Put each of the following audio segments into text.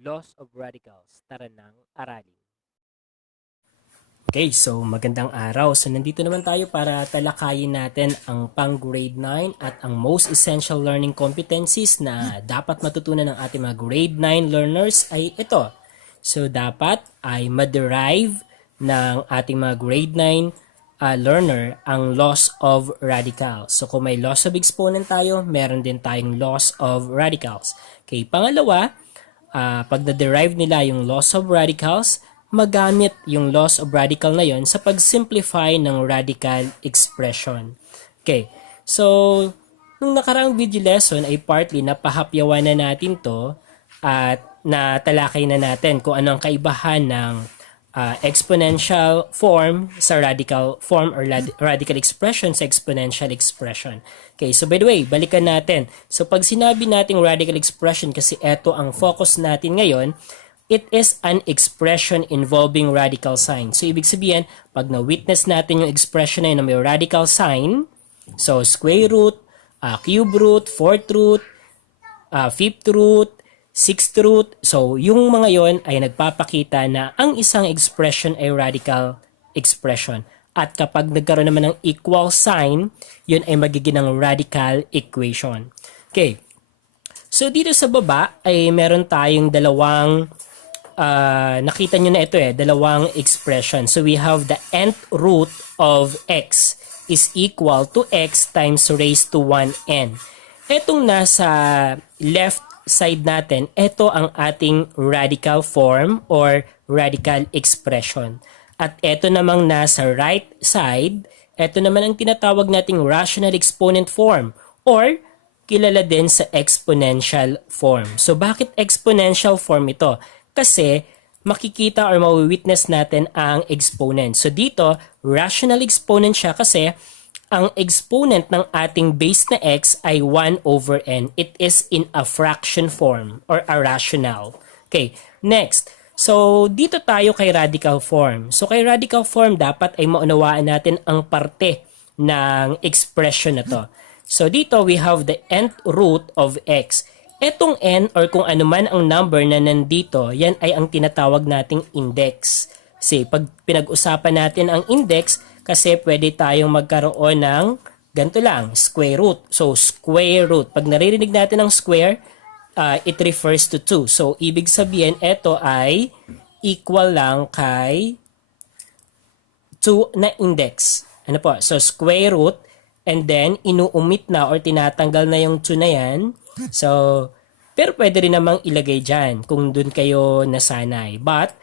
Laws of radicals. Tara nang aralin. Okay, so magandang araw. So nandito naman tayo para talakayin natin ang pang grade 9 at ang most essential learning competencies na dapat matutunan ng ating mga grade 9 learners ay ito. So dapat ay ma-derive ng ating mga grade 9 learner ang laws of radicals. So kung may laws of exponent tayo, meron din tayong laws of radicals. Okay, pangalawa, pag na-derive nila yung laws of radicals, magamit yung laws of radical na yon sa pag-simplify ng radical expression. Okay, so nung nakaraang video lesson ay partly napahapyawan na natin to at natalakay na natin kung ano ang kaibahan ng exponential form sa radical form or radical expression sa exponential expression. Okay, so by the way, balikan natin. So pag sinabi nating radical expression, kasi ito ang focus natin ngayon, it is an expression involving radical sign. So ibig sabihin, pag na-witness natin yung expression na yun na may radical sign, so square root, cube root, fourth root, fifth root, sixth root. So, yung mga yon ay nagpapakita na ang isang expression ay radical expression. At kapag nagkaroon naman ng equal sign, yun ay magiging ng radical equation. Okay. So, dito sa baba ay meron tayong dalawang nakita nyo na ito dalawang expression. So, we have the nth root of x is equal to x times raised to 1n. Etong nasa left side natin, ito ang ating radical form or radical expression. At ito namang nasa right side, ito naman ang tinatawag nating rational exponent form or kilala din sa exponential form. So bakit exponential form ito? Kasi makikita or mawi-witness natin ang exponent. So dito, rational exponent siya kasi ang exponent ng ating base na x ay 1 over n. It is in a fraction form or a rational. Okay, next. So, dito tayo kay radical form. So, kay radical form, dapat ay maunawaan natin ang parte ng expression na to. So, dito we have the nth root of x. Etong n or kung ano man ang number na nandito, yan ay ang tinatawag nating index. Kasi pag pinag-usapan natin ang index, kasi pwede tayong magkaroon ng ganito lang, square root. So, square root. Pag naririnig natin ang square, it refers to 2. So, ibig sabihin, ito ay equal lang kay 2 na index. Ano po? So, square root, and then, inuumit na or tinatanggal na yung 2 na yan. So, pero pwede rin namang ilagay dyan kung dun kayo nasanay. But,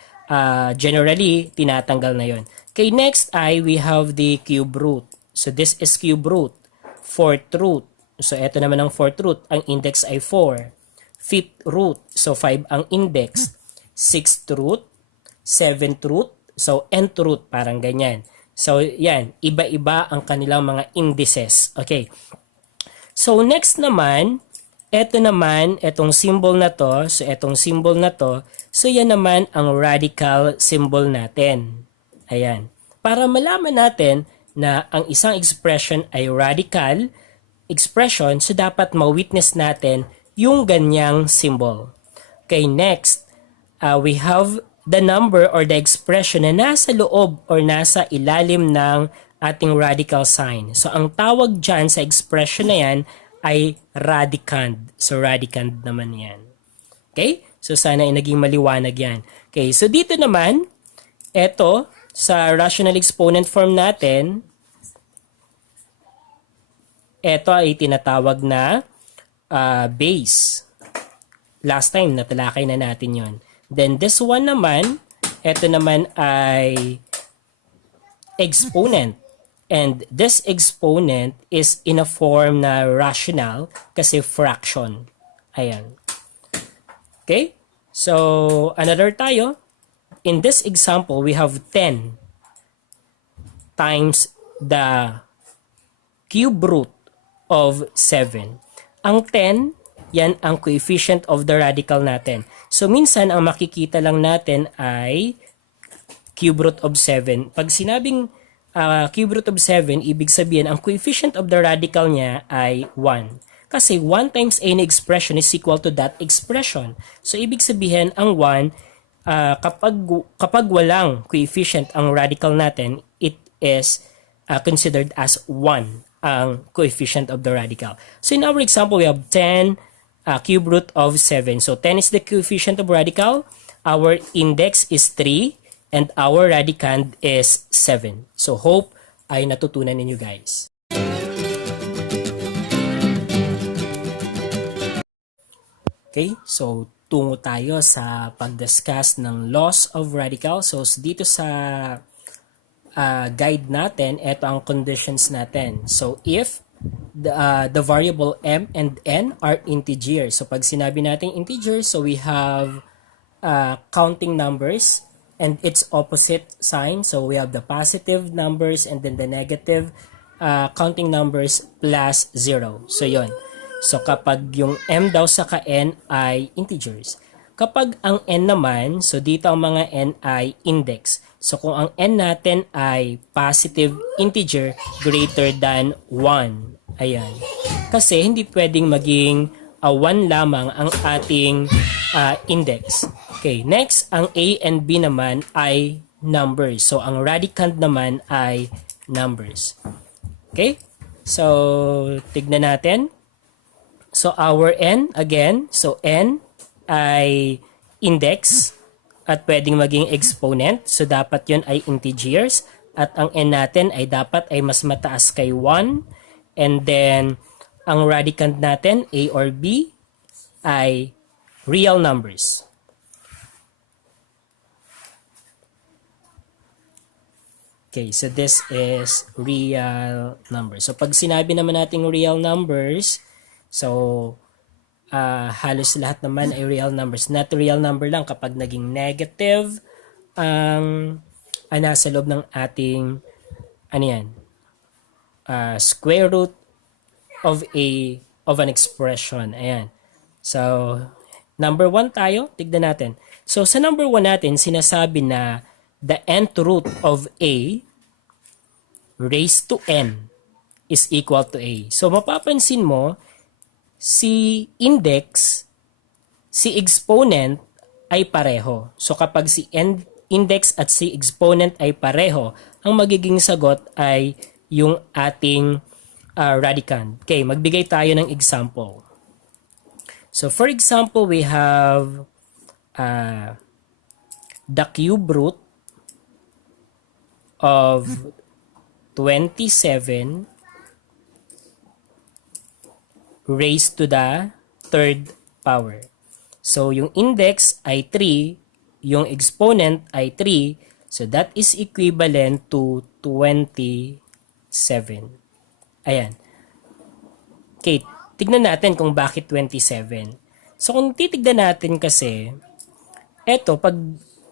generally, tinatanggal na yon. Okay, next ay we have the cube root. So this is cube root. Fourth root. So ito naman ang fourth root. Ang index ay 4. Fifth root. So 5 ang index. Sixth root. Seventh root. So nth root. Parang ganyan. So yan. Iba-iba ang kanilang mga indices. Okay. So next naman, ito naman, itong symbol na to. So itong symbol na to. So yan naman ang radical symbol natin. Ayan. Para malaman natin na ang isang expression ay radical expression, so dapat ma-witness natin yung ganyang symbol. Okay, next, we have the number or the expression na nasa loob or nasa ilalim ng ating radical sign. So, ang tawag dyan sa expression na yan ay radicand. So, radicand naman yan. Okay? So, sana ay naging maliwanag yan. Okay, so dito naman, eto, sa rational exponent form natin, ito ay tinatawag na base. Last time, natalakay na natin yon. Then this one naman, ito naman ay exponent. And this exponent is in a form na rational kasi fraction. Ayan. Okay? So, another tayo. In this example, we have 10 times the cube root of 7. Ang 10, yan ang coefficient of the radical natin. So, minsan, ang makikita lang natin ay cube root of 7. Pag sinabing cube root of 7, ibig sabihin, ang coefficient of the radical niya ay 1. Kasi 1 times a na expression is equal to that expression. So, ibig sabihin, ang 1, kapag walang coefficient ang radical natin, it is considered as 1 ang coefficient of the radical. So, in our example, we have 10 cube root of 7. So, 10 is the coefficient of radical. Our index is 3 and our radicand is 7. So, hope ay natutunan ninyo guys. Okay, so tungo tayo sa pag-discuss ng laws of radical. So dito sa guide natin, ito ang conditions natin. So if the variable m and n are integers. So pag sinabi natin integers, so we have counting numbers and its opposite sign. So we have the positive numbers and then the negative counting numbers plus 0. So yon. So kapag yung m daw sa n ay integers. Kapag ang n naman, so dito ang mga n ay index. So kung ang n natin ay positive integer greater than 1. Ayan. Kasi hindi pwedeng maging 1 lamang ang ating index. Okay, next, ang a and b naman ay numbers. So ang radicand naman ay numbers. Okay? So tignan natin. So our n, again, so n ay index at pwedeng maging exponent. So dapat yun ay integers. At ang n natin ay dapat ay mas mataas kay 1. And then, ang radicand natin, a or b, ay real numbers. Okay, so this is real numbers. So pag sinabi naman natin real numbers, so halos lahat naman ay real numbers. Not real number lang kapag naging negative ang nasa loob ng ating square root of an expression. Ayan. So number 1 tayo, tignan natin. So sa number 1 natin, sinasabi na the nth root of a raised to n is equal to a. So mapapansin mo, si index, si exponent ay pareho. So kapag si index at si exponent ay pareho, ang magiging sagot ay yung ating radicand. Okay, magbigay tayo ng example. So for example, we have the cube root of 27 raised to the third power. So yung index ay 3, yung exponent ay 3, so that is equivalent to 27. Ayan. Okay, tignan natin kung bakit 27. So kung titignan natin kasi, eto, pag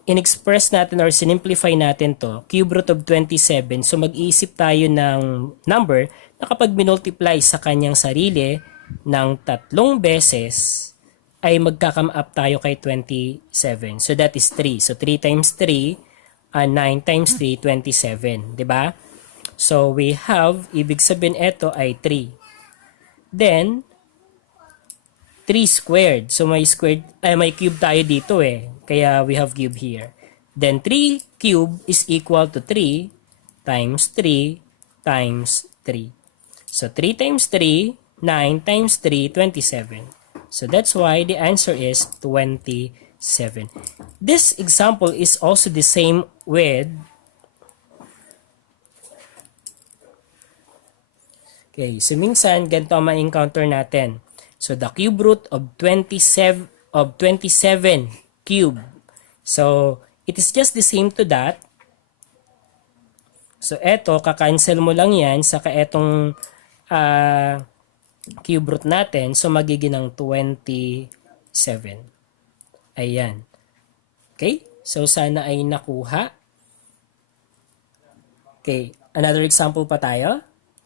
in-express natin or sinimplify natin to, cube root of 27, so mag-iisip tayo ng number na kapag minultiply sa kanyang sarili ng 3 beses, ay magka-come up tayo kay 27. So that is 3. So 3 times 3, 9 times 3, 27. Diba? So we have, ibig sabihin ito ay 3. Then, 3 squared. So may cube tayo dito eh. Kaya we have cube here. Then 3 cube is equal to 3 times 3 times 3. So 3 times 3, 9 times 3, 27. So that's why the answer is 27. This example is also the same with okay, so minsan ganito ang ma-encounter natin. So the cube root of 27 cube. So it is just the same to that. So eto, kakancel mo lang yan saka etong cube root natin. So magiging ng 27. Ayan. Okay? So sana ay nakuha. Okay, another example pa tayo.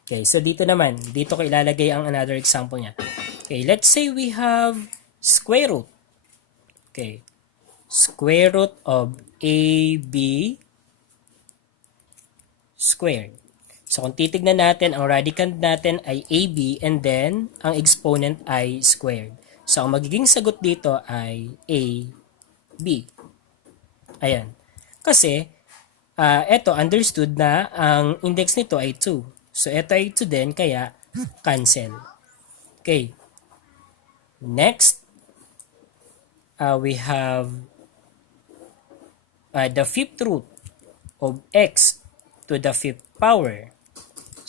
Okay, so dito naman, dito ko ilalagay ang another example niya. Okay, let's say we have square root. Okay, square root of AB squared. So kung titignan natin, ang radicand natin ay AB and then ang exponent ay squared. So ang magiging sagot dito ay AB. Ayan. Kasi, eto understood na ang index nito ay 2. So ito ay 2 din, kaya cancel. Okay. Next, we have the fifth root of x to the fifth power.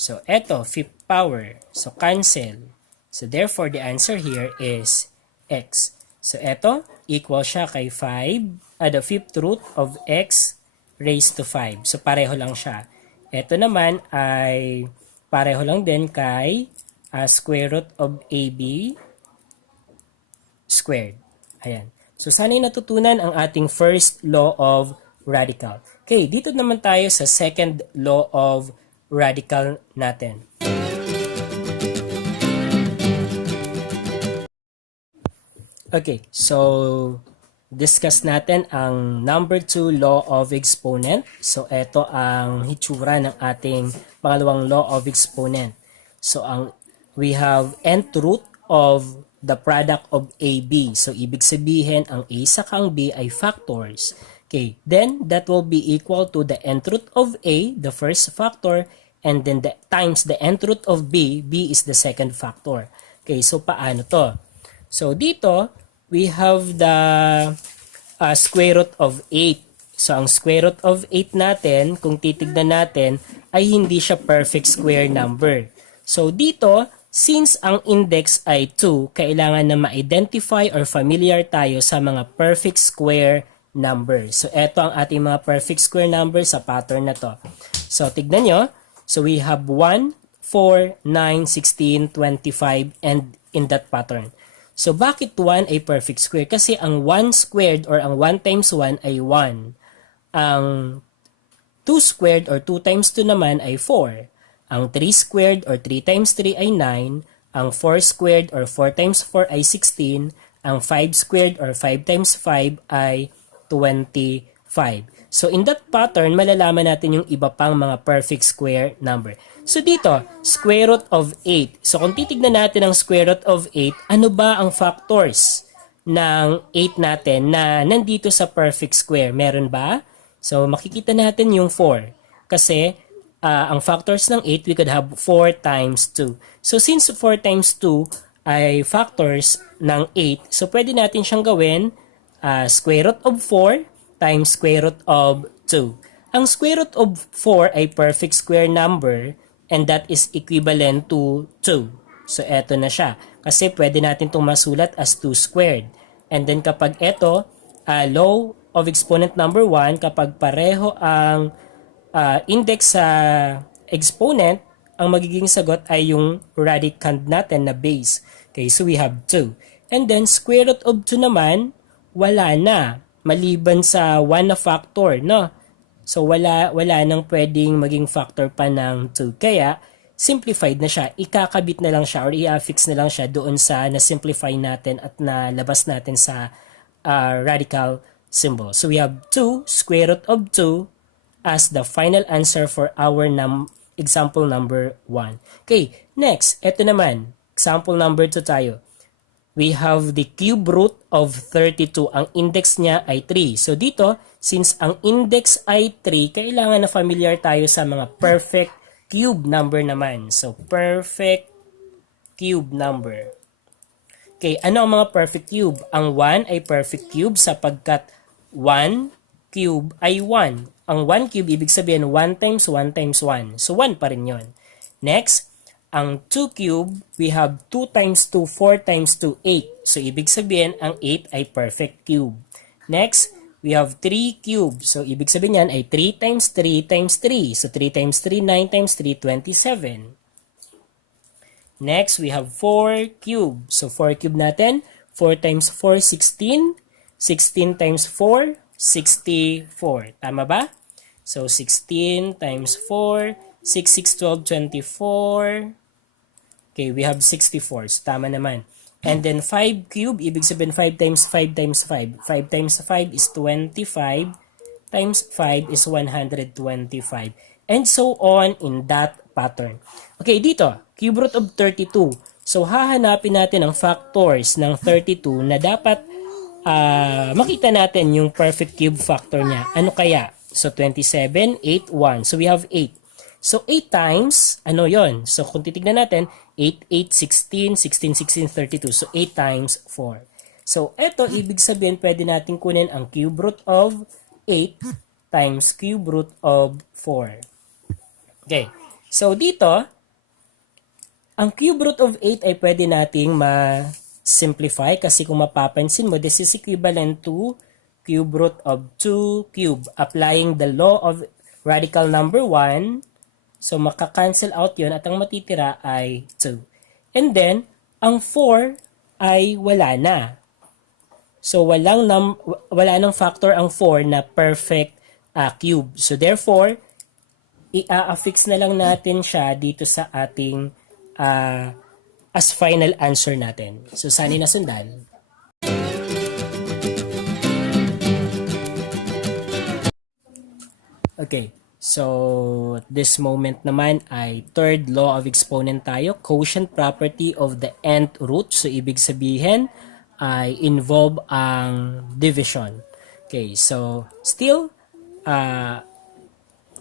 So, eto, fifth power. So, cancel. So, therefore, the answer here is x. So, eto, equal siya kay 5, the fifth root of x raised to 5. So, pareho lang siya. Eto naman ay pareho lang din kay square root of ab squared. Ayan. So, sana'y natutunan ang ating first law of radical. Okay, dito naman tayo sa second law of radical natin. Okay, so discuss natin ang number 2 law of exponent. So, ito ang hitsura ng ating pangalawang law of exponent. So, we have nth root of the product of AB. So, ibig sabihin, ang A saka ang B ay factors. Okay, then that will be equal to the nth root of A, the first factor, and then times the nth root of B. B is the second factor. Okay, so paano to? So, dito, we have the square root of 8. So, ang square root of 8 natin, kung titignan natin, ay hindi siya perfect square number. So, dito, since ang index ay 2, kailangan na ma-identify or familiar tayo sa mga perfect square number. So, eto ang ating mga perfect square number sa pattern na to. So, tignan nyo. So, we have 1, 4, 9, 16, 25, and in that pattern. So, bakit 1 ay perfect square? Kasi ang 1 squared or ang 1 times 1 ay 1. Ang 2 squared or 2 times 2 naman ay 4. Ang 3 squared or 3 times 3 ay 9. Ang 4 squared or 4 times 4 ay 16. Ang 5 squared or 5 times 5 ay 25. So, in that pattern, malalaman natin yung iba pang mga perfect square number. So, dito, square root of 8. So, kung titignan natin ang square root of 8, ano ba ang factors ng 8 natin na nandito sa perfect square? Meron ba? So, makikita natin yung 4. Kasi, ang factors ng 8, we could have 4 times 2. So, since 4 times 2 ay factors ng 8, so pwede natin siyang gawin square root of 4 times square root of 2. Ang square root of 4 ay perfect square number and that is equivalent to 2. So, eto na siya. Kasi pwede natin itong masulat as 2 squared. And then kapag eto, law of exponent number 1, kapag pareho ang index sa exponent, ang magiging sagot ay yung radicand natin na base. Okay, so we have 2. And then square root of 2 naman, wala na. Maliban sa 1 na factor, no? So, wala nang pwedeng maging factor pa ng 2. Kaya, simplified na siya. Ikakabit na lang siya or i-affix na lang siya doon sa na-simplify natin at nalabas natin sa radical symbol. So, we have 2 square root of 2 as the final answer for our example number 1. Okay, next. Ito naman. Example number 2 tayo. We have the cube root of 32. Ang index niya ay 3. So dito, since ang index ay 3, kailangan na familiar tayo sa mga perfect cube number naman. So perfect cube number. Okay, ano ang mga perfect cube? Ang 1 ay perfect cube sapagkat 1 cube ay 1. Ang 1 cube, ibig sabihin 1 times 1 times 1. So 1 pa rin yun. Next, ang 2 cube, we have 2 times 2, 4 times 2, 8. So, ibig sabihin, ang 8 ay perfect cube. Next, we have 3 cube. So, ibig sabihin yan ay 3 times 3 times 3. So, 3 times 3, 9 times 3, 27. Next, we have 4 cube. So, 4 cube natin, 4 times 4, 16. 16 times 4, 64. Tama ba? So, 16 times 4, 6, 6, 12, 24. Okay, we have 64. So, tama naman. And then 5 cube, ibig sabihin 5 times 5 times 5. 5 times 5 is 25. Times 5 is 125. And so on in that pattern. Okay, dito, cube root of 32. So, hahanapin natin ang factors ng 32 na dapat makita natin yung perfect cube factor niya. Ano kaya? So, 27, 8, 1. So, we have 8. So, 8 times, ano yon? So, kung titignan natin, 8, 8, 16, 16, 16, 32. So, 8 times 4. So, eto, ibig sabihin, pwede natin kunin ang cube root of 8 times cube root of 4. Okay. So, dito, ang cube root of 8 ay pwede nating ma-simplify kasi kung mapapansin mo, this is equivalent to cube root of 2 cube. Applying the law of radical number 1, so makakancel out yun at ang matitira ay 2. And then, ang 4 ay wala na. So, wala nang factor ang 4 na perfect cube. So, therefore, i-affix na lang natin siya dito sa ating as final answer natin. So, saan nasundan? Okay. So, at this moment naman ay third law of exponent tayo. Quotient property of the nth root. So, ibig sabihin ay involve ang division. Okay. So, still,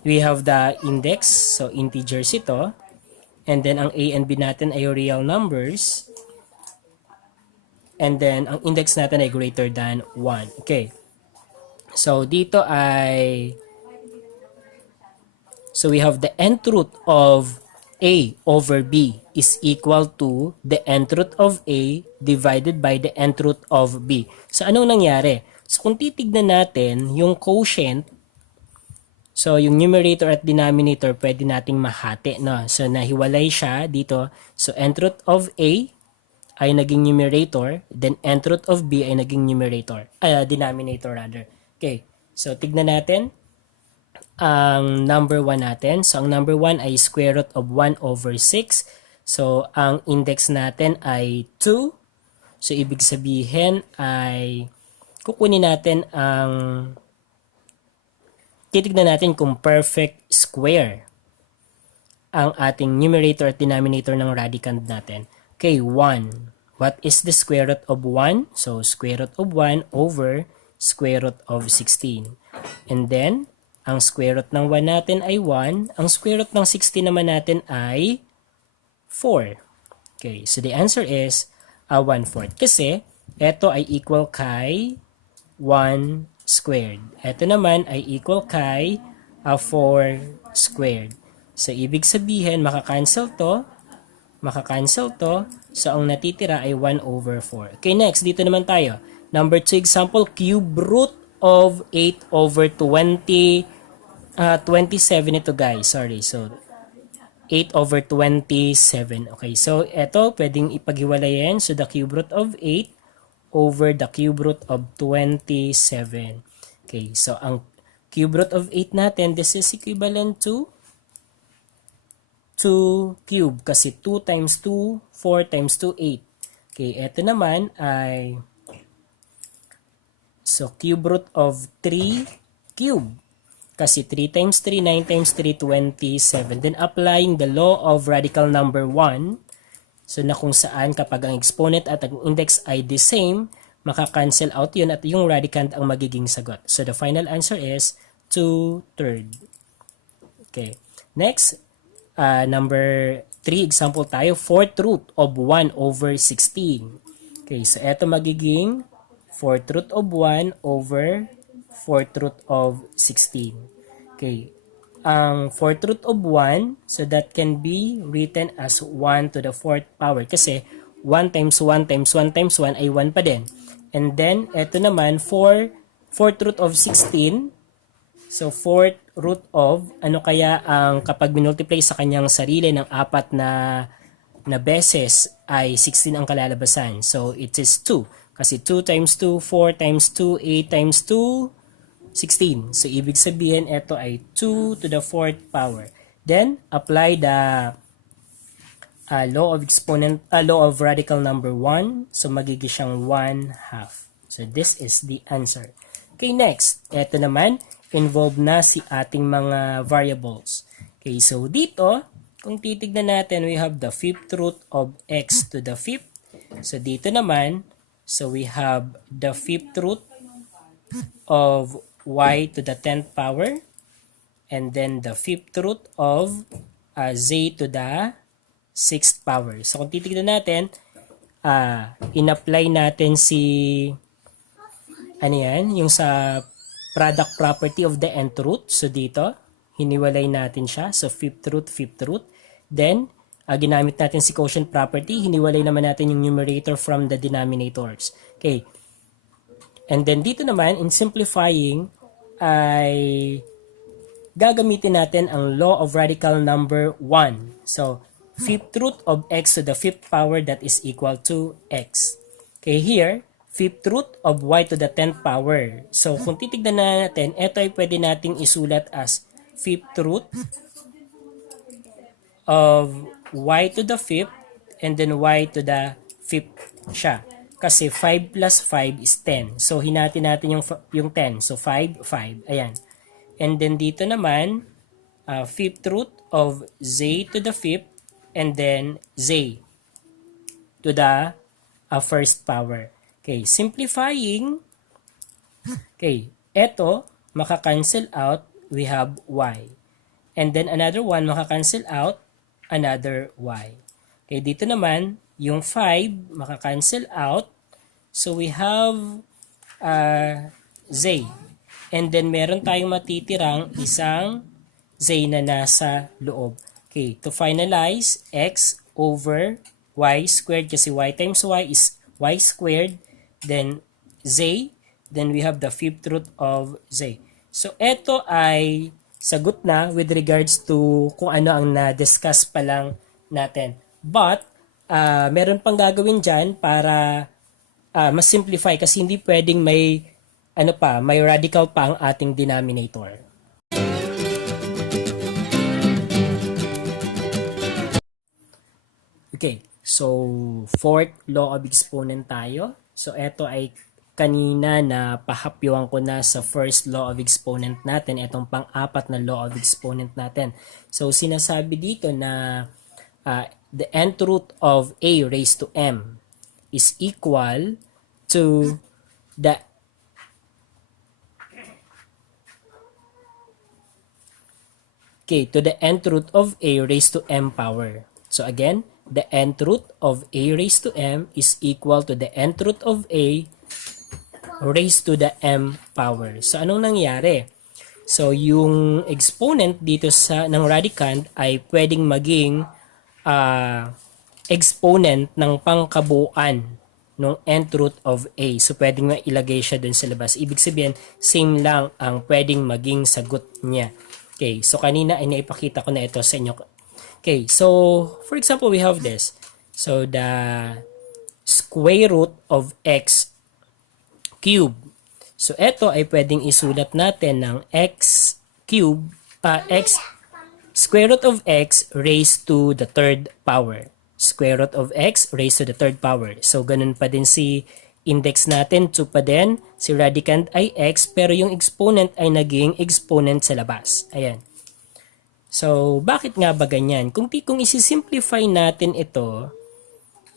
we have the index. So, integers ito. And then, ang A and B natin ay real numbers. And then, ang index natin ay greater than 1. Okay. So, dito ay... So, we have the nth root of A over B is equal to the nth root of A divided by the nth root of B. So, anong nangyari? So, kung titignan natin yung quotient, so, yung numerator at denominator, pwede nating mahati, no? So, nahiwalay siya dito. So, nth root of A ay naging numerator, then nth root of B ay naging denominator rather. Okay. So, tignan natin ang number 1 natin. So, ang number 1 ay square root of 1 over 6. So, ang index natin ay 2. So, ibig sabihin ay kukunin natin ang titignan natin kung perfect square ang ating numerator at denominator ng radicand natin. Okay, 1. What is the square root of 1? So, square root of 1 over square root of 16. And then, ang square root ng 1 natin ay 1. Ang square root ng 16 naman natin ay 4. Okay, so the answer is 1/4. Kasi, ito ay equal kay 1 squared. Ito naman ay equal kay 4 squared. So, ibig sabihin, makakancel to. So, ang natitira ay 1 over 4. Okay, next, dito naman tayo. Number 2 example, cube root of 8 over 27 ito guys. Sorry. So, 8 over 27. Okay, so ito pwedeng ipaghiwalayin. So, the cube root of 8 over the cube root of 27. Okay, so ang cube root of 8 natin, this is equivalent to 2 cube. Kasi 2 times 2, 4 times 2, 8. Okay, ito naman ay so, cube root of 3 cube. Kasi 3 times 3, 9 times 3, 27. Then, applying the law of radical number 1. So, na kung saan kapag ang exponent at ang index ay the same, makakancel out yun at yung radicand ang magiging sagot. So, the final answer is 2/3. Okay. Next, number 3 example tayo. 4th root of 1 over 16. Okay, so ito magiging 4th root of 1 over 4th root of 16. Okay. Ang 4th root of 1, so that can be written as 1 to the 4th power. Kasi 1 times 1 times 1 times 1 ay 1 pa din. And then, ito naman, 4th root of 16. So, 4th root of, ano kaya ang kapag minultiply sa kanyang sarili ng 4 na beses ay 16 ang kalalabasan. So, it is 2. Kasi 2 times 2, 4 times 2, 8 times 2, 16. So, ibig sabihin, ito ay 2 to the 4th power. Then, apply the law of radical number 1. So, magiging siyang 1/2. So, this is the answer. Okay, next. Ito naman, involved na si ating mga variables. Okay, so dito, kung titignan natin, we have the fifth root of x to the fifth. So dito naman, so we have the fifth root of y to the 10th power, and then the fifth root of z to the 6th power. So kung titignan natin, in-apply natin si ano yan, yung sa product property of the nth root. So dito, hiniwalay natin siya. So fifth root, fifth root. Then, ginamit natin si quotient property. Hiniwalay naman natin yung numerator from the denominators. Okay. And then dito naman, in simplifying, ay gagamitin natin ang law of radical number 1. So, fifth root of x to the fifth power, that is equal to x. Okay, here, fifth root of y to the 10th power. So, kung titignan na natin, ito ay pwede nating isulat as fifth root of y to the fifth and then y to the fifth siya. Kasi 5 plus 5 is 10. So, hinati natin yung 10. So, 5, 5. Ayan. And then dito naman, fifth root of z to the fifth and then z to the first power. Okay, simplifying. Okay, eto, maka-cancel out, we have y. And then another one, maka-cancel out, another y. Okay, dito naman, yung 5, maka-cancel out. So we have z. And then meron tayong matitirang isang z na nasa loob. Okay, to finalize, x over y squared, kasi y times y is y squared, then z, then we have the fifth root of z. So, ito ay sagot na with regards to kung ano ang na-discuss pa lang natin. But, meron pang gagawin dyan para mas simplify kasi hindi pwedeng may may radical pa ang ating denominator. Okay, so fourth law of exponent tayo. So ito ay kanina na pahapyawan ko na sa first law of exponent natin, itong pang-apat na law of exponent natin. So sinasabi dito na the nth root of a raised to m is equal to the nth root of a raised to m power. So again, the nth root of a raised to m is equal to the nth root of a raised to the m power. So anong nangyari? So yung exponent dito ng radicand ay pwedeng maging exponent ng pangkabuuan ng nth root of a. So pwedeng mailagay siya dun sa labas. Ibig sabihin, same lang ang pwedeng maging sagot niya. Okay, so kanina ay naipakita ko na ito sa inyo. Okay, so for example, we have this. So the square root of x cube. So ito ay pwedeng isulat natin ng x cube, square root of x raised to the third power. Square root of x raised to the third power. So ganun pa din si index natin, 2 pa din. Si radicand ay x, pero yung exponent ay naging exponent sa labas. Ayan. So, bakit nga ba ganyan? Kung isi-simplify natin ito,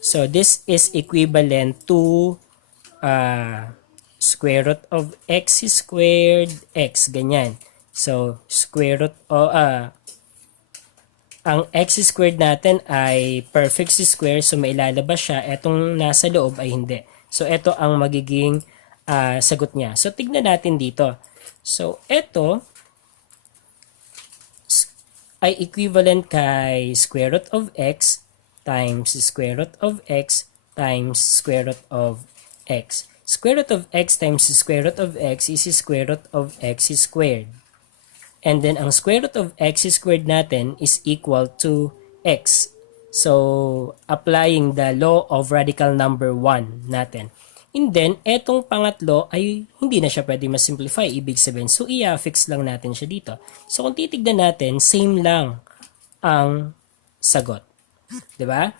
so this is equivalent to square root of x squared x, ganyan. So, square root o ang x squared natin ay perfect square, so mailalabas siya. Etong nasa loob ay hindi. So, ito ang magiging sagot niya. So, tignan natin dito. So, ito ay equivalent kay square root of x times square root of x times square root of x. Square root of x times square root of x is square root of x squared. And then, ang square root of x squared natin is equal to x. So, applying the law of radical number 1 natin. And then, etong pangatlo ay hindi na siya pwede ma-simplify. Ibig sabihin, so i-affix lang natin siya dito. So, kung titignan natin, same lang ang sagot. Diba?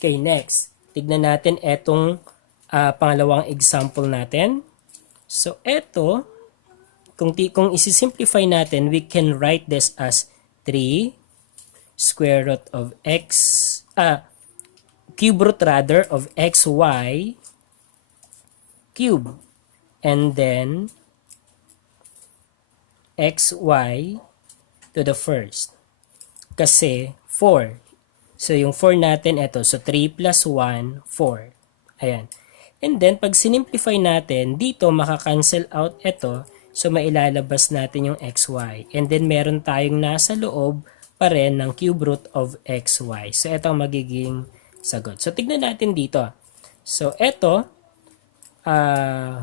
Okay, next. Tignan natin etong pangalawang example natin. So, eto, kung isi-simplify natin, we can write this as 3 square root of cube root rather of xy cube. And then xy to the first. Kasi 4. So yung 4 natin, ito. So 3 plus 1, 4. Ayan. And then, pag sinimplify natin, dito makakancel out ito. So mailalabas natin yung xy. And then, meron tayong nasa loob pa rin ng cube root of xy. So ito ang magiging sagot. So tignan natin dito. So ito,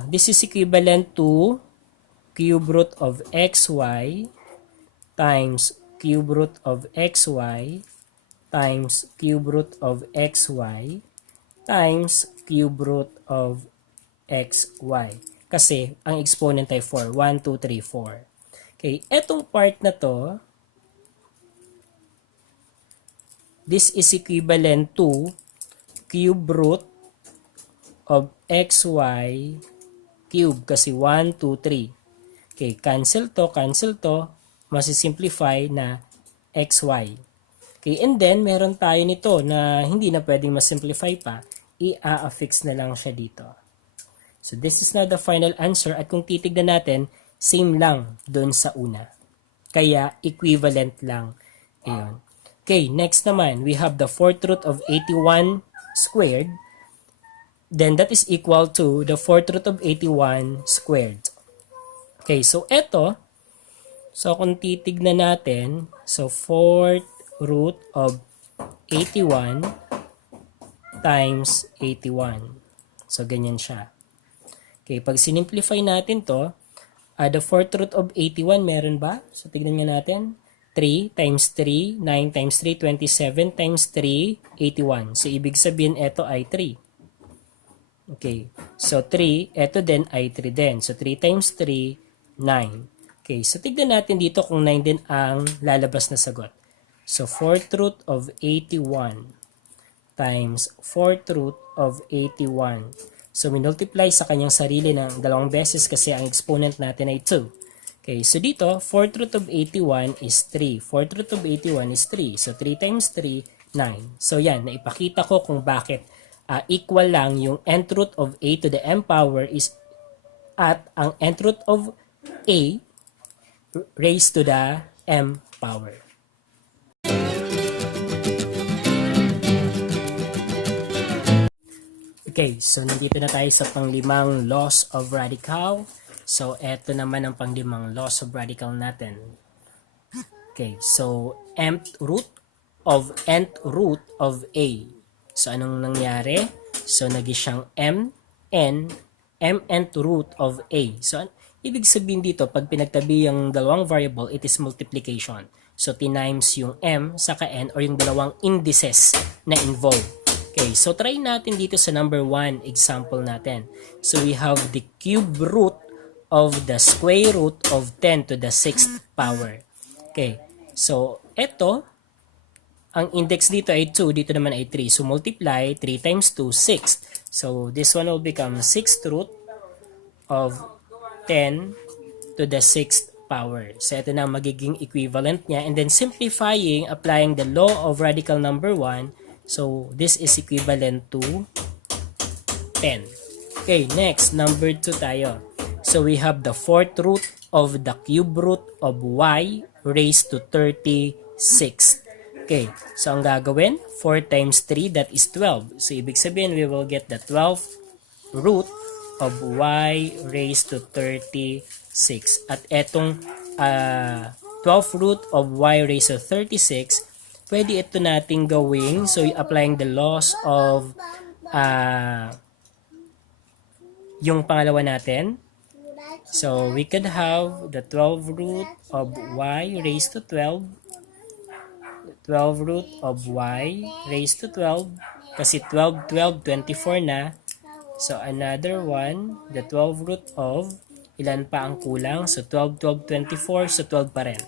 this is equivalent to cube root of xy times cube root of xy times cube root of xy times cube root of xy. Kasi ang exponent ay 4. 1, 2, 3, 4. Okay, etong part na to, this is equivalent to cube root of xy cube. Kasi 1, 2, 3. Okay, cancel to, masisimplify na xy. Okay, and then, meron tayo nito na hindi na pwedeng masimplify pa. I-affix na lang siya dito. So, this is now the final answer. At kung titignan natin, same lang dun sa una. Kaya, equivalent lang. Ayun. Okay, next naman, we have the fourth root of 81 squared. Then, that is equal to the fourth root of 81 squared. Okay, so eto, so kung titignan natin, so fourth root of 81 times 81. So, ganyan siya. Okay, pag sinimplify natin to, the fourth root of 81, meron ba? So, tignan nga natin. 3 times 3, 9 times 3, 27 times 3, 81. So, ibig sabihin, ito ay 3. Okay, so 3, ito din ay 3 din. So, 3 times 3, 9. Okay, so tignan natin dito kung 9 din ang lalabas na sagot. So, fourth root of 81 times fourth root of 81. So, minultiply sa kanyang sarili ng dalawang beses kasi ang exponent natin ay 2. Okay, so dito, fourth root of 81 is 3. Fourth root of 81 is 3. So, 3 times 3, 9. So, yan, naipakita ko kung bakit equal lang yung nth root of a to the m power is at ang nth root of a raised to the m power. Okay, so nandito na tayo sa panglimang laws of radical. So, eto naman ang panglimang laws of radical natin. Okay, so nth root of a. So, anong nangyari? So, naging siyang mnth root of a. So, ibig sabihin dito, pag pinagtabi yung dalawang variable, it is multiplication. So, tinimes yung m saka n or yung dalawang indices na involved. Okay, so try natin dito sa number 1 example natin. So we have the cube root of the square root of 10 to the 6th power. Okay, so ito, ang index dito ay 2, dito naman ay 3. So multiply 3 times 2, 6. So this one will become 6th root of 10 to the 6th power. So ito na magiging equivalent niya. And then simplifying, applying the law of radical number 1, so, this is equivalent to 10. Okay, next, number 2 tayo. So, we have the fourth root of the cube root of y raised to 36. Okay, so ang gagawin, 4 times 3, that is 12. So, ibig sabihin, we will get the 12th root of y raised to 36. At etong 12th root of y raised to 36, pwede ito nating gawing, so applying the laws of yung pangalawa natin. So, we could have the 12 root of y raised to 12. 12 root of y raised to 12. Kasi 12, 12, 24 na. So, another one, the 12 root of, ilan pa ang kulang? So, 12, 12, 24. So, 12 pa rin.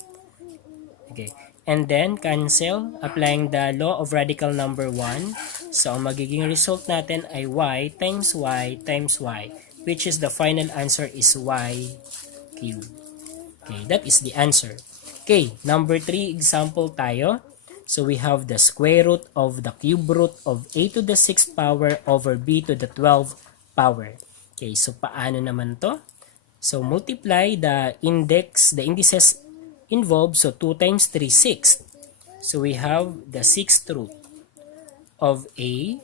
Okay. And then, cancel, applying the law of radical number 1. So, ang magiging result natin ay y times y times y, which is the final answer is y cubed. Okay, that is the answer. Okay, number 3 example tayo. So we have the square root of the cube root of a to the 6th power over b to the 12th power. Okay, so paano naman to? So multiply the indices involved. So 2 times 3, 6. So we have the 6th root of a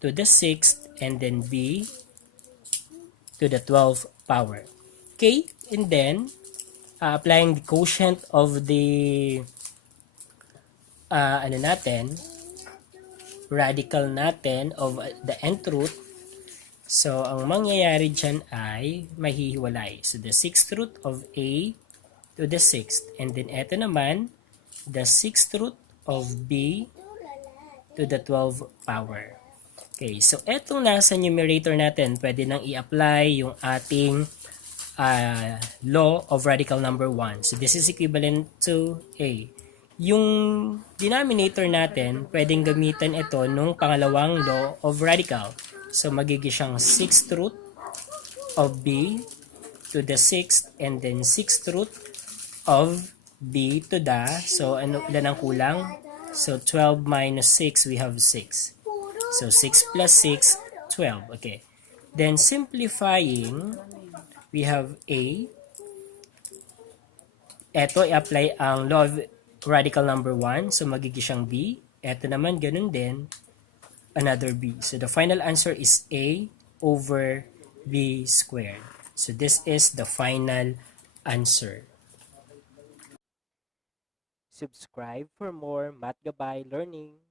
to the 6th and then b to the 12th power. Okay, and then applying the quotient of the ano natin, radical natin of the nth root. So, ang mangyayari dyan ay mahihiwalay. So, the 6th root of a to the 6th. And then, eto naman, the 6th root of b to the 12th power. Okay, so etong nasa numerator natin, pwede nang i-apply yung ating law of radical number 1. So this is equivalent to A. Yung denominator natin, pwedeng gamitan ito nung pangalawang law of radical. So magiging siyang 6th root of B to the 6th and then 6th root of B to the, so ano, ilan ang kulang? So 12 minus 6, we have 6. So 6 plus 6, 12. Okay. Then simplifying, we have A. Ito, i-apply ang law of radical number 1. So magiging siyang B. Ito naman, ganun din. Another B. So the final answer is A over B squared. So this is the final answer. Subscribe for more Math Gabay learning.